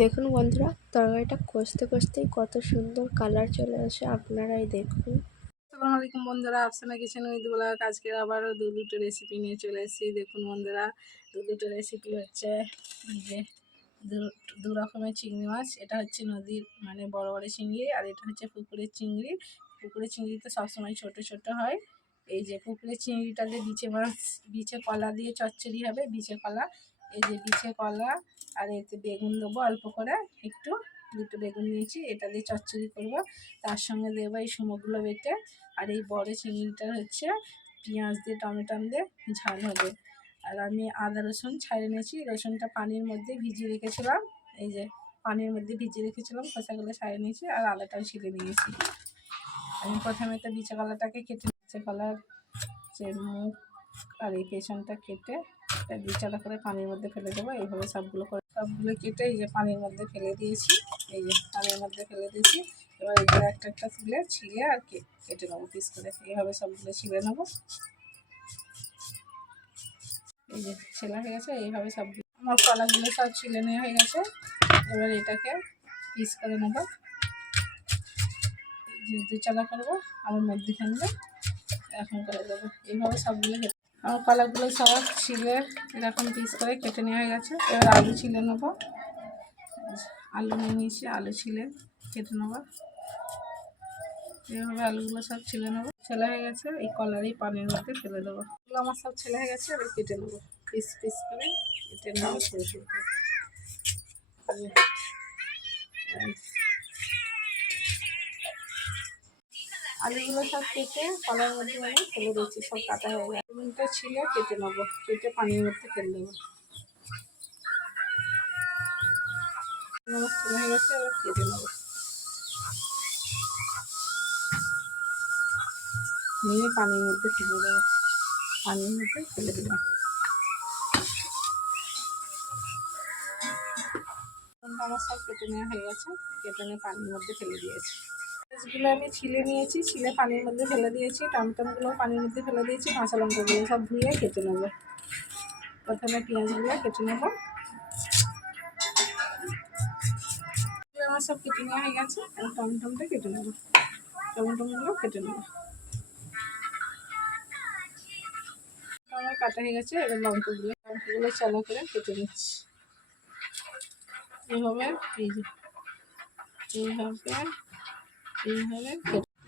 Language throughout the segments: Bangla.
দেখুন বন্ধুরা, তরকারিটা কষতে কষতেই কত সুন্দর কালার চলে আসে, আপনারাই দেখুন। আসসালামু আলাইকুম বন্ধুরা, আফসানা কিচেন উইথ ব্লগ। আজকে আবারও দুটো রেসিপি নিয়ে চলে এসেছি। দেখুন বন্ধুরা, দুটো রেসিপি হচ্ছে যে দু রকমের চিংড়ি মাছ। এটা হচ্ছে নদীর মানে বড় বড় চিংড়ি, আর এটা হচ্ছে পুকুরের চিংড়ি। পুকুরের চিংড়ি তো সবসময় ছোট ছোট হয়। এই যে পুকুরের চিংড়িটাতে বিচে মাছ, বিচে কলা দিয়ে চচ্চড়ি হবে, বিচে কলা। এই যে বিচে কলা, আর এতে বেগুন দেবো অল্প করে, একটু দুটো বেগুন নিয়েছি, এটা দিয়ে চচ্চড়ি করবো। তার সঙ্গে দেবো এই সুমোগুলো বেটে। আর এই বড় চিংড়িটা হচ্ছে পেঁয়াজ দিয়ে টমেটো দিয়ে ঝাল হবে। আর আমি আদা রসুন ছাড়িয়ে নিয়েছি, রসুনটা পানির মধ্যে ভিজিয়ে রেখেছিলাম। এই যে পানির মধ্যে ভিজিয়ে রেখেছিলাম, খোসাগুলো ছাড়িয়ে নিয়েছি, আর আদাটাও ছিলে নিয়েছি। আমি প্রথমে তো বিচে কলাটাকে কেটে, বিচে কলার যে মুখ আর এই পেছনটা কেটে বিচালা করে পানির মধ্যে ফেলে দেবো। এইভাবে সবগুলো কেটে এই যে পানির মধ্যে ফেলে দিয়েছি। এই যে পানির মধ্যে ফেলে দিয়েছি। এবার এগুলো একটা একটা তুলে ছিলে আর কেটে নেবো পিস করে। এইভাবে সবগুলো ছিলে নেবো। এই যে ছেলা হয়ে গেছে। এইভাবে সবগুলো আমার কলাগুলো সব ছিলে নেওয়া হয়ে গেছে। এবার এটাকে পিস করে নেবো। যে দুচালা করবো, আমার মধ্যখানে এখন করে দেবো। এইভাবে সবগুলো আমার কলাগুলো সব ছিলে এরকম পিস করে কেটে নেওয়া হয়ে গেছে। এবার আলু ছিলে নেবো। আলু নিয়ে নিয়েছি, আলু ছিলে কেটে নেবো। এইভাবে আলুগুলো সব ছিলে নেবো। ছেলে হয়ে গেছে, এই কলার এই পানির মধ্যে ফেলে দেবো। এগুলো আমার সব ছেলে হয়ে গেছে। এবার কেটে নেবো পিস পিস করে, কেটে নেবো সরু সরু করে। আলুগুলো সব কেটে কলার মধ্যে আমি ফেলে দিচ্ছি, সব কাটা হয়ে গেছে। আলুটা ছিলে কেটে নেবো, কেটে পানির মধ্যে ফেলে দেবো। আমার ছেলে হয়ে গেছে, এবার কেটে নেবো। নিয়ে পানির মধ্যে ফেলে দেবো, পানির মধ্যে ফেলে দিলাম। আমার সব কেটে নেওয়া হয়ে গেছে, কেটে নিয়ে পানির মধ্যে ফেলে দিয়েছি। পেঁয়াজগুলো আমি ছিলে নিয়েছি, ছিলে পানির মধ্যে ফেলে দিয়েছি। টমেটোগুলো পানির মধ্যে ফেলে দিয়েছি। কাঁচা লঙ্কাগুলো সব ধুয়ে কেটে নেবো। প্রথমে পেঁয়াজগুলো কেটে নেবো। আমার সব কেটে নেওয়া হয়ে গেছে। আর টমেটোটা কেটে নেবো, টমেটোগুলো কেটে নেবো। আমার কাটা হয়ে গেছে। এবার লঙ্কাগুলো চালা করে কেটে নিচ্ছি এইভাবে। এই যে এইভাবে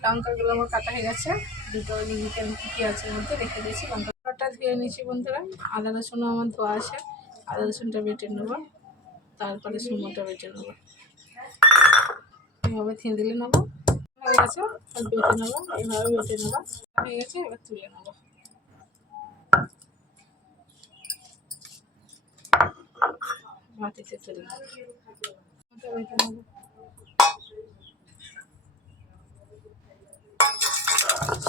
লঙ্কাগুলো আমার কাটা হয়ে গেছে। দুটো পেঁয়াজের মধ্যে রেখে দিয়েছি। লঙ্কাটা ধুয়ে নিয়েছি বন্ধুরা। আদা রসুনও আমার ধোয়া আছে, আদা রসুনটা বেটে নেবো। তারপরে সুমোটা বেটে নেবো। এইভাবে থেঁতলে নেবো। হয়ে গেছে, বেটে নেবো। এইভাবে বেটে নেবো। হয়ে গেছে, এবার তুলে নেবো। মাটিতে তুলে নেবো, বেটে নেবো।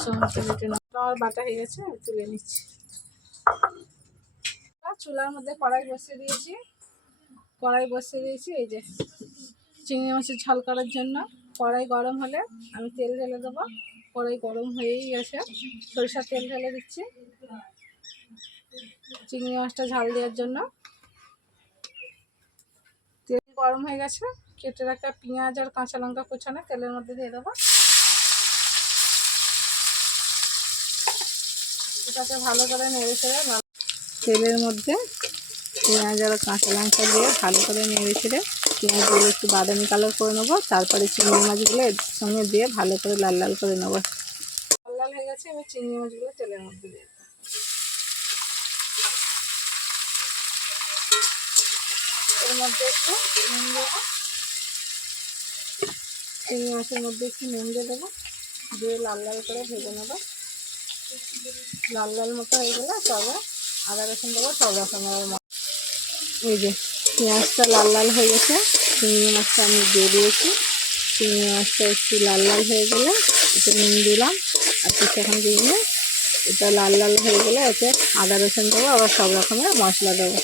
সমস্ত বেটে নেবো। আমার বাটা হয়ে গেছে, তুলে নিচ্ছি। চুলার মধ্যে কড়াই বসিয়ে দিয়েছি। এই যে চিংড়ি মাছের ঝাল করার জন্য। কড়াই গরম হলে আমি তেল ঢেলে দেবো। কড়াই গরম হয়েই গেছে, সরিষার তেল ঢেলে দিচ্ছি চিংড়ি মাছটা ঝাল দেওয়ার জন্য। তেল গরম হয়ে গেছে, কেটে রাখা পেঁয়াজ আর কাঁচা লঙ্কা কুচানো তেলের মধ্যে দিয়ে দেবো। এটাকে ভালো করে নেড়ে ছেড়ে, তেলের মধ্যে পেঁয়াজ আর কাঁচা লঙ্কা দিয়ে ভালো করে নেড়ে ছেড়ে পেঁয়াজগুলো একটু বাদামি কালার করে নেবো। তারপরে চিংড়ি মাছগুলো এর সঙ্গে দিয়ে ভালো করে লাল লাল করে নেবো। লাল লাল হয়ে গেছে, এবার চিংড়ি মাছগুলো তেলের মধ্যে দিয়ে দেবো। এর মধ্যে একটু নুন দেবো, চিংড়ি মাছের মধ্যে একটু নুন দিয়ে দেবো, দিয়ে লাল লাল করে ভেজে নেবো। লাল লাল মতো হয়ে গেলে তবে আদা রসুন দেবো, সব রকমের। এই যে পেঁয়াজটা লাল লাল হয়ে গেছে, চিংড়ি মাছটা আমি দিয়ে দিয়েছি। চিংড়ি মাছটা একটু লাল লাল হয়ে গেলে একটু নুন দিলাম, আর কিছুক্ষণ দিয়ে এটা লাল লাল হয়ে গেলে এতে আদা রসুন দেবো, আবার সব রকমের মশলা দেবো।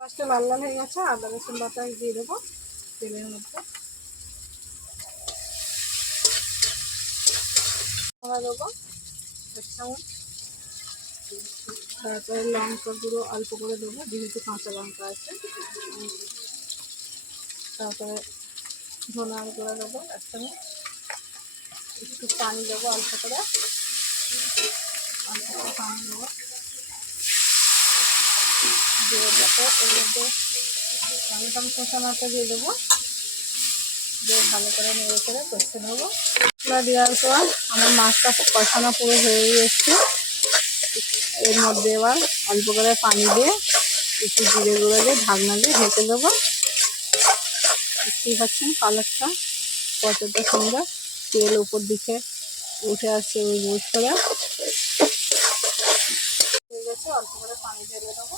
মাছটা লাল লাল হয়ে গেছে, আদা রসুন বাটা দিয়ে দেবো তেলের মধ্যে। দেবো 1 চামচ, তারপরে লঙ্কা গুঁড়ো অল্প করে দেবো, যেহেতু কাঁচা লঙ্কা আছে। তারপরে ধনার গুঁড়ো দেবো 1 চামচ, একটু পানি দেবো অল্প করে পানি দেবো, দিয়ে দেবো এর মধ্যে টমেটো কষানোটা দিয়ে দেবো, দিয়ে ভালো করে নেড়ে করে কষতে নেবো। মশলা দেওয়ার পর আমার মাছটা কষানো পুরো হয়ে গেছে। এর মধ্যে এবার অল্প করে পানি দিয়ে একটু জিরে গুঁড়ো দিয়ে ঢাকনা দিয়ে ঢেকে দেবো। দেখতেই পাচ্ছেন কালারটা কতটা সুন্দর, তেল উপর দিকে উঠে আসছে ওই বুঝ করে হয়ে গেছে। অল্প করে পানি ঢেলে দেবো।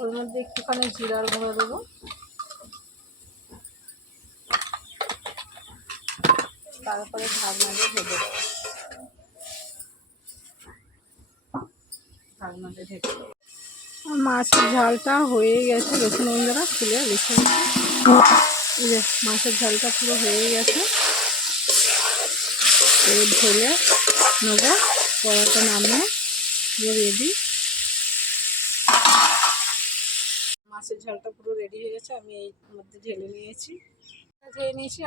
ওর মধ্যে একটুখানি জিরার গুঁড়ো দেবো, তারপরে ঢাকনা দিয়ে ঢেকে দেবো। ঢাকনা দিয়ে ঢেকে দেবো। মাছের ঝালটা হয়ে গেছে, দেখুন বন্ধুরা খুলে রেখে এই যে মাছের ঝালটা পুরো হয়ে গেছে। এর ঢেলে নেবো, কড়াটা নামিয়ে পুরো রেডি। মাছের ঝালটা পুরো রেডি হয়ে গেছে, আমি এই মধ্যে ঢেলে নিয়েছি।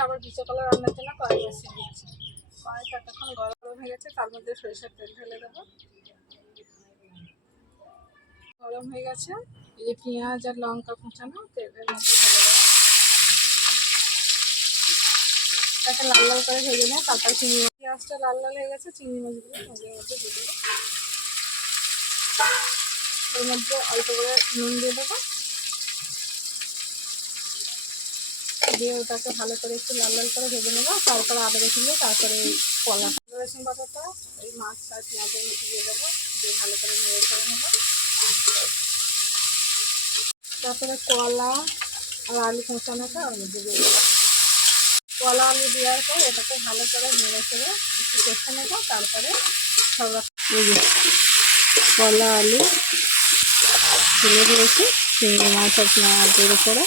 আবার বিচে কলা রান্নার জন্য কড়াই বসিয়ে দিয়েছি। কড়াইটা এতক্ষণ গরম হয়ে গেছে, তার মধ্যে সরিষার তেল ঢেলে দেবো। গরম হয়ে গেছে, এই যে পেঁয়াজ আর লঙ্কা কুচানো তেলের মধ্যে ঢেলে দেবো। তাকে লাল লাল করে ভেজে নেয়, তারপর চিংড়ি মাছ, পেঁয়াজটা লাল লাল হয়ে গেছে, চিংড়ি মাছগুলো মধ্যে দিয়ে দেবো। এর মধ্যে অল্প করে নুন দিয়ে দেবো, দিয়ে ওটাকে ভালো করে একটু লাল লাল করে ভেজে নেবো। তারপরে আদা রসুন দিয়ে তারপরে কলা রসুন বাটাটা এই মাছ আর পেঁয়াজের মধ্যে দিয়ে দেবো, দিয়ে ভালো করে নেড়ে করে নেবো। তারপরে কলা আর আলু কুচানোটা ওর মধ্যে দিয়ে দেবো। কলা আলু দেওয়ার পর এটাকে ভালো করে নেড়ে করে একটু কষে নেবো। তারপরে সব কলা আলু তুলে দিয়েছি, চিংড়ি মাছ আর পেঁয়াজের উপরে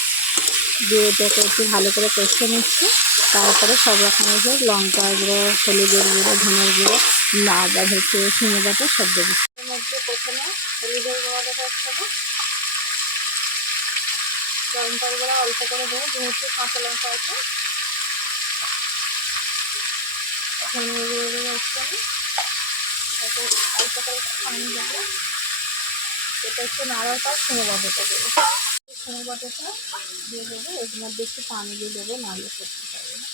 দিয়ে এটাকে একটু ভালো করে কষে নিচ্ছি। তারপরে সব রকমের লঙ্কা গুঁড়ো, হলুদের গুঁড়ো, ধনের গুঁড়ো, আদা হচ্ছে ঝিঙে বাটা সব দেবো। এর মধ্যে প্রথমে হলুদের গুঁড়ো দেবো 1 চামচ, লঙ্কার গুঁড়ো অল্প করে দেবো যেহেতু কাঁচা লঙ্কা আছে। ধনের গুঁড়ো দেবো 1 চামচ, তারপর অল্প করে একটু পানি দেবো। এটা একটু নাড়ার পর ঝিঙে বাটাটা দেবো। ঝিঙে বাটাটা দিয়ে দেবো, এর মধ্যে একটু পানি দিয়ে দেবো, নাড়লে করতে পারবে না।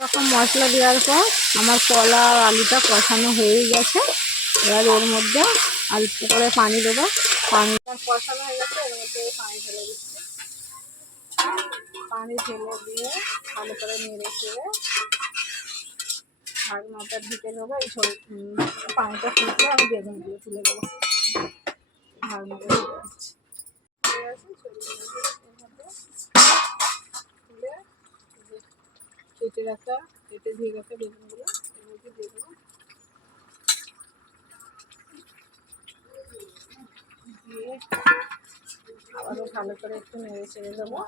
এরকম মশলা দেওয়ার পর আমার কলা আর আলুটা কষানো হয়ে গেছে। এবার এর মধ্যে অল্প করে পানি দেবো, পানিটা কষানো হয়ে গেছে, এর মধ্যে পানি ঢেলে দিচ্ছি। পানি ঢেলে দিয়ে ভালো করে নেড়ে চেড়ে ঢাকনাটা ঢেকে দেবো। এই পানিটা ফুটলে আমি বেগুনগুলো তুলে দেবো। ঢাকনাটা ঢেকে দিচ্ছি, তুলে কেটে রাখা কেটে ধুয়ে রাখা বেগুনগুলো এর মধ্যে দিয়ে দেবো। দিয়ে আবারও ভালো করে একটু নেড়ে চেড়ে দেবো,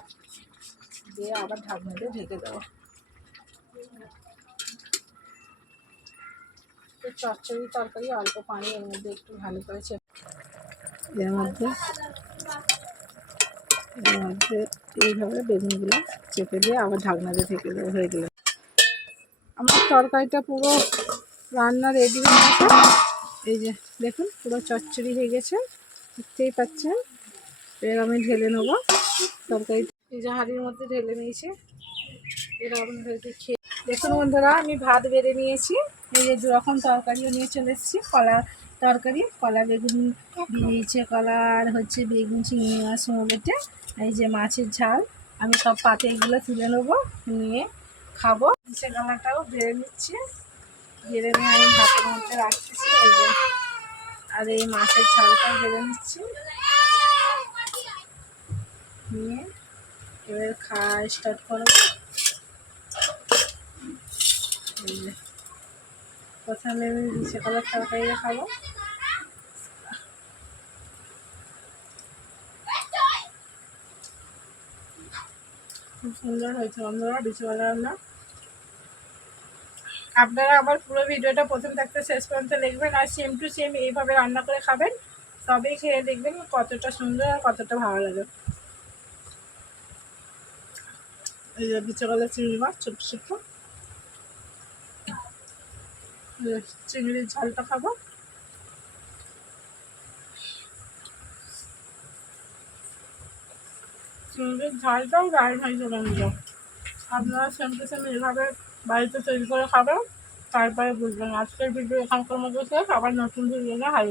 দিয়ে আবার ঢাকনা দিয়ে ঢেকে দেবো। চচ্চড়ি তরকারি অল্প পানি এর মধ্যে একটু ভালো করে এর মধ্যে এইভাবে বেগুনগুলো চেপে দিয়ে আবার ঢাকনা দিয়ে ঢেকে দেবো। হয়ে গেল আমার তরকারিটা পুরো রান্না রেডি হয়ে গেছে। এই যে দেখুন পুরো চচ্চড়ি হয়ে গেছে, দেখতেই পাচ্ছেন। এবার আমি ঢেলে নেবো তরকারি, এই যে হাঁড়ির মধ্যে ঢেলে নিয়েছি। এবার আপনাদেরকে খেয়ে দেখুন বন্ধুরা, আমি ভাত বেড়ে নিয়েছি। এই যে 2 রকম তরকারিও নিয়ে চলে এসেছি। কলা তরকারি, কলা বেগুন দিয়েছে, কলা আর হচ্ছে বেগুন চিংড়ি মাছ বেটে, এই যে মাছের ঝাল। আমি সব পাতে এগুলো তুলে নেবো, নিয়ে খাবো। সে গালাটাও বেড়ে নিচ্ছি, বেড়ে নিয়ে আমি ভাতের মধ্যে রাখতেছি। এই যে আর এই মাছের ঝালটাও বেড়ে নিচ্ছি, নিয়ে এবার খাওয়া স্টার্ট করবো। প্রথমে আমি বিছে কলার তরকারি খাবো। খুব সুন্দর হয়েছে বন্ধুরা বিচেবেলা রান্না। আপনারা আমার পুরো ভিডিওটা প্রথম থাকতে শেষ পর্যন্ত দেখবেন আর সেম টু সেম এইভাবে রান্না করে খাবেন, তবেই খেয়ে দেখবেন কতটা সুন্দর আর কতটা ভালো লাগে। এই যে বিচেবেলা চিংড়ি মাছ ছোট্ট ছোট্ট, চিংড়ির ঝালটা খাবো। চিংড়ির ঝালটাও দারুণ হয়েছে বন্ধুরা। আপনারা সেম টু সেম এইভাবে বাড়িতে তৈরি করে খাবেন, তারপরে বুঝবেন। আজকের ভিডিও এখানকার মধ্যে শেষ, আবার নতুন ভিডিও নিয়ে হাজির।